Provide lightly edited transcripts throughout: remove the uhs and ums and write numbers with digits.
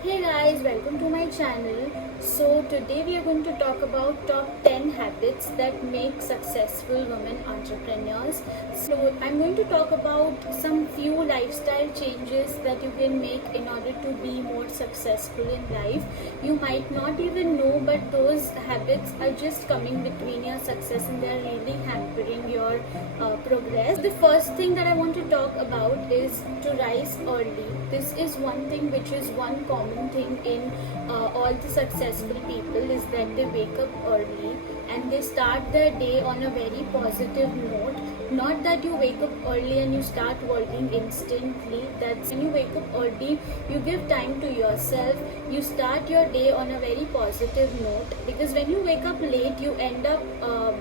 Hey guys, welcome to my channel. So today we are going to talk about top 10 habits that make successful women entrepreneurs. So I'm going to talk about some few lifestyle changes that you can make in order to be more successful in life. You might not even know, but those habits are just coming between your success and they're really hampering your progress. The first thing that I want to talk about is to rise early. This is one thing which is one common thing in all the successful people is that they wake up early and they start their day on a very positive note. Not that you wake up early and you start working instantly. That's when you wake up early, you give time to yourself, you start your day on a very positive note, because when you wake up late you end up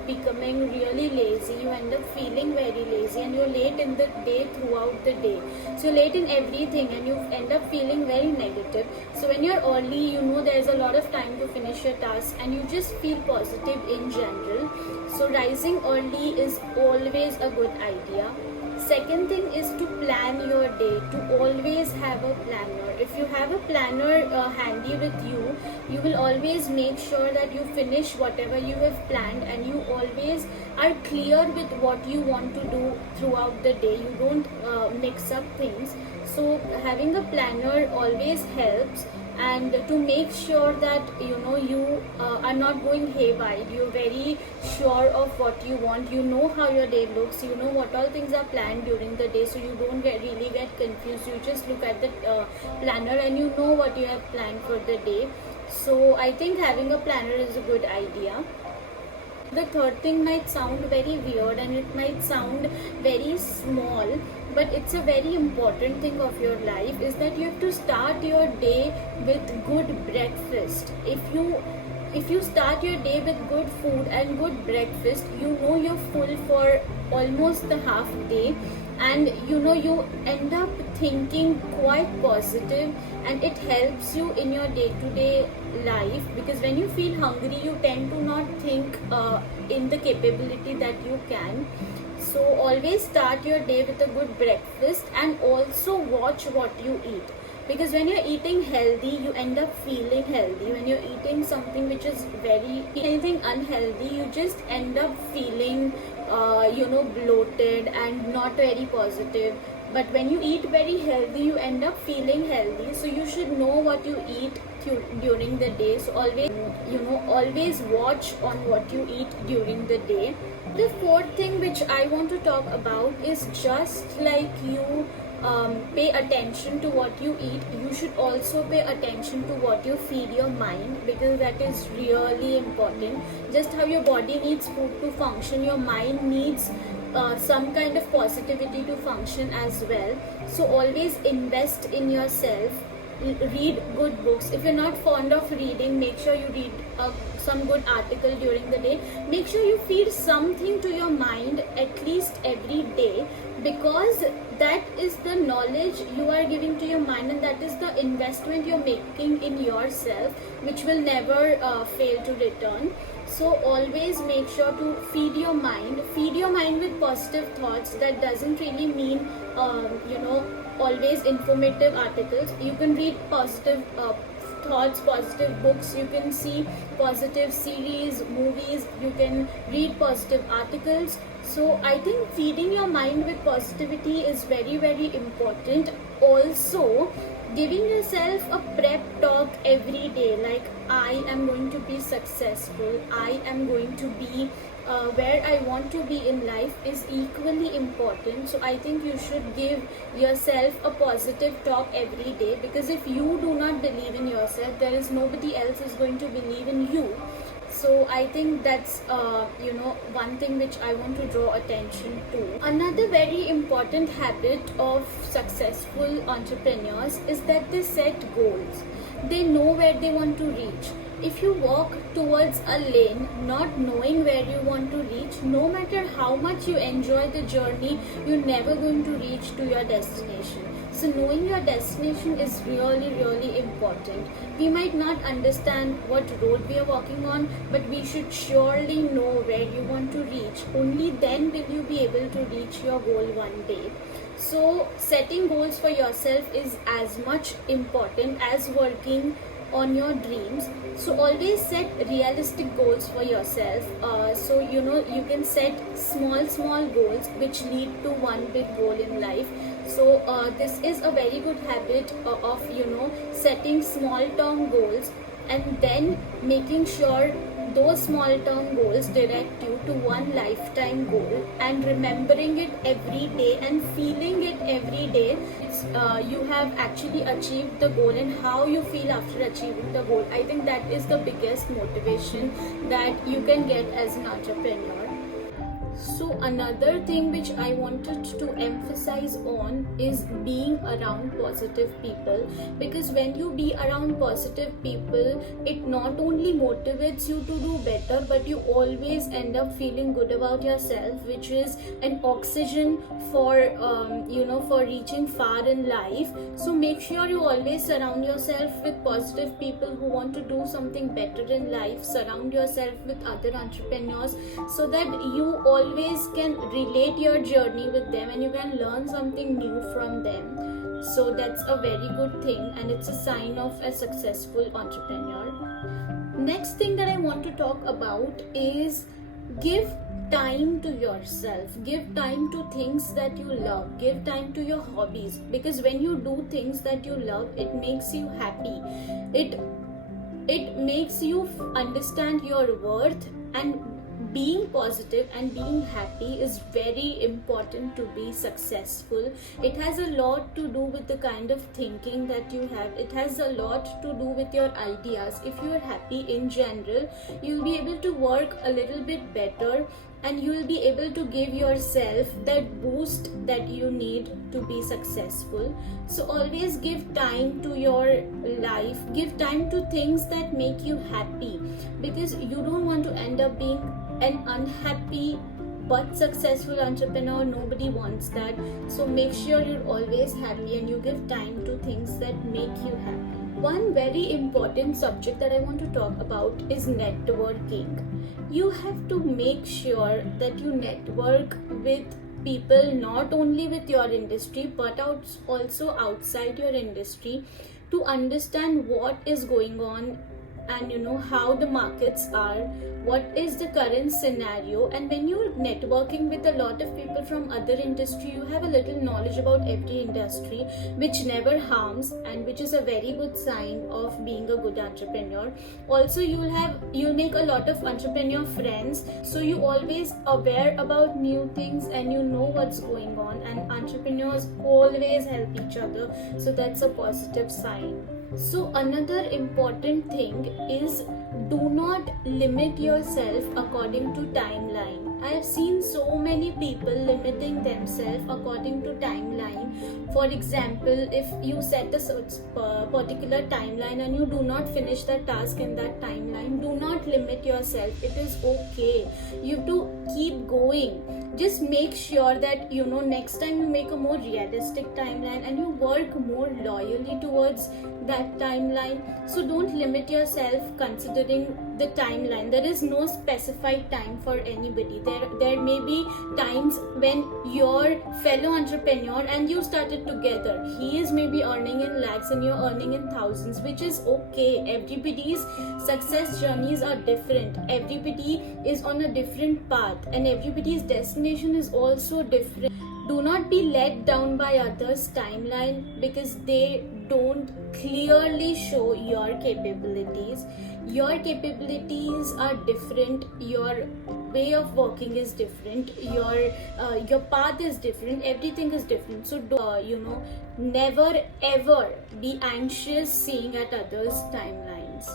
becoming really lazy, you end up feeling very lazy, and you're late in the day throughout the day. So you're late in everything and you end up feeling very negative. So when you're early, you know there's a lot of time to finish your task and you just feel positive in general. So rising early is always a good idea. Second thing is to plan your day, to always have a planner. If you have a planner handy with you, you will always make sure that you finish whatever you have planned and you always are clear with what you want to do throughout the day. You don't mix up things. So having a planner always helps, and to make sure that you are not going haywire. You're very sure of what you want, you know how your day looks, you know what all things are planned during the day, so you don't really get confused. You just look at the planner and you know what you have planned for the day. So I think having a planner is a good idea. The third thing might sound very weird and it might sound very small, but it's a very important thing of your life, is that you have to start your day with good breakfast. If you start your day with good food and good breakfast, you know you're full for almost the half day, and you end up thinking quite positive, and it helps you in your day-to-day life, because when you feel hungry you tend to not think in the capability that you can. So always start your day with a good breakfast, and also watch what you eat, because when you're eating healthy you end up feeling healthy. When you're eating something which is anything unhealthy, you just end up feeling bloated and not very positive. But when you eat very healthy, you end up feeling healthy. So you should know what you eat during the day. So always watch on what you eat during the day. The fourth thing which I want to talk about is, just like you pay attention to what you eat, you should also pay attention to what you feed your mind, because that is really important. Just how your body needs food to function, your mind needs some kind of positivity to function as well. So always invest in yourself. Read good books. If you're not fond of reading, make sure you read some good article during the day. Make sure you feed something to your mind at least every day, because that is the knowledge you are giving to your mind, and that is the investment you're making in yourself, which will never fail to return. So always make sure to feed your mind with positive thoughts. That doesn't really mean always informative articles. You can read positive thoughts, positive books, you can see positive series, movies, you can read positive articles. So I think feeding your mind with positivity is very, very important. Also, giving yourself a prep talk every day, like, I am going to be successful, I am going to be where I want to be in life, is equally important. So I think you should give yourself a positive talk every day, because if you do not believe in yourself, there is nobody else is going to believe in you. So I think that's one thing which I want to draw attention to. Another very important habit of successful entrepreneurs is that they set goals. They know where they want to reach. If you walk towards a lane not knowing where you want to reach, no matter how much you enjoy the journey, you're never going to reach to your destination. So knowing your destination is really, really important. We might not understand what road we are walking on, but we should surely know where you want to reach. Only then will you be able to reach your goal one day. So setting goals for yourself is as much important as working on your dreams. So always set realistic goals for yourself. So you can set small goals which lead to one big goal in life. So this is a very good habit of setting small term goals, and then making sure those small term goals direct you to one lifetime goal, and remembering it every day and feeling it every day. You have actually achieved the goal, and how you feel after achieving the goal, I think that is the biggest motivation that you can get as an entrepreneur. So another thing which I wanted to emphasize on is being around positive people, because when you be around positive people, it not only motivates you to do better, but you always end up feeling good about yourself, which is an oxygen for for reaching far in life. So make sure you always surround yourself with positive people who want to do something better in life. Surround yourself with other entrepreneurs so that you always can relate your journey with them and you can learn something new from them. So that's a very good thing, and it's a sign of a successful entrepreneur. Next thing that I want to talk about is give time to yourself. Give time to things that you love. Give time to your hobbies, because when you do things that you love, it makes you happy. It makes you understand your worth, and being positive and being happy is very important to be successful. It has a lot to do with the kind of thinking that you have. It has a lot to do with your ideas. If you are happy in general, you'll be able to work a little bit better, and you will be able to give yourself that boost that you need to be successful. So always give time to your life. Give time to things that make you happy, because you don't want to end up being an unhappy but successful entrepreneur. Nobody wants that. So make sure you're always happy and you give time to things that make you happy. One very important subject that I want to talk about is networking. You have to make sure that you network with people not only with your industry but also outside your industry, to understand what is going on and how the markets are, what is the current scenario. And when you're networking with a lot of people from other industry, you have a little knowledge about every industry, which never harms and which is a very good sign of being a good entrepreneur. Also, you'll make a lot of entrepreneur friends, so you always aware about new things and you know what's going on, and entrepreneurs always help each other, so that's a positive sign. So another important thing is, do not limit yourself according to timeline. I have seen so many people limiting themselves according to timeline. For example, if you set a particular timeline and you do not finish that task in that timeline, do not limit yourself. It is okay. You have to keep going. Just make sure that next time you make a more realistic timeline and you work more loyally towards that timeline. So don't limit yourself considering the timeline. There is no specified time for anybody. There may be times when your fellow entrepreneur and you started together, he is maybe earning in lakhs and you're earning in thousands, which is okay. Everybody's success journeys are different. Everybody is on a different path, and everybody's destination is also different. Do not be let down by others' timeline because they don't clearly show your capabilities. Your capabilities are different. Your way of working is different. Your path is different. Everything is different. So never ever be anxious seeing at others' timelines.